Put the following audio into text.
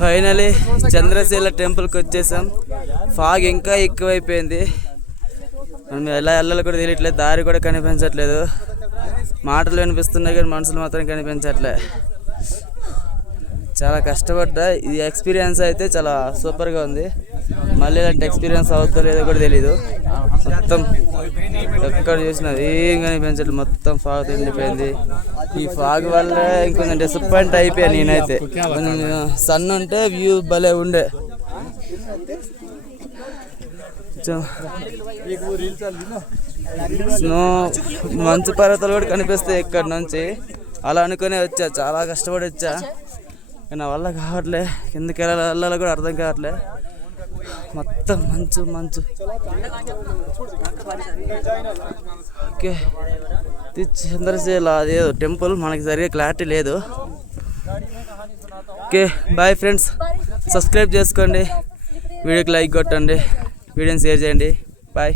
Finally చంద్రశీల టెంపుల్కి వచ్చేసాం. Fog ఇంకా ఎక్కువైపోయింది. మనం ఎలా వెళ్ళాలో కూడా తెలియట్లేదు, దారి కూడా కనిపించట్లేదు. మాటలు వినిపిస్తున్నాయి కానీ మనుషులు మాత్రం కనిపించట్లే. చాలా కష్టపడ్డా. ఈ ఎక్స్పీరియన్స్ అయితే చాలా సూపర్గా ఉంది. మళ్ళీ ఇలాంటి ఎక్స్పీరియన్స్ అవుతుందో లేదో కూడా తెలీదు. మొత్తం ఎక్కడ చూసినా ఏం కనిపించట్లేదు, మొత్తం ఫాగ్ నిండిపోయింది. ఈ ఫాగ్ వల్ల ఇంకొంచెం డిసప్పాయింట్ అయిపోయాను నేనైతే. కొంచెం సన్ ఉంటే వ్యూ భలే ఉండే. స్నో మంచు పర్వతాలు కూడా కనిపిస్తాయి ఇక్కడ నుంచి. అలా అనుకునే వచ్చా, చాలా కష్టపడి వచ్చా. నా వల్ల కావట్లే, కిందకి వెళ్ళాలో కూడా అర్థం కావట్లే. మొత్తం మంచు మంచు. ఓకే, చంద్రశీల అదేదో టెంపుల్ మనకి సరిగ్గా క్లారిటీ లేదు. ఓకే బాయ్ ఫ్రెండ్స్, సబ్స్క్రైబ్ చేసుకోండి, వీడియోకి లైక్ కొట్టండి, వీడియోని షేర్ చేయండి. బాయ్.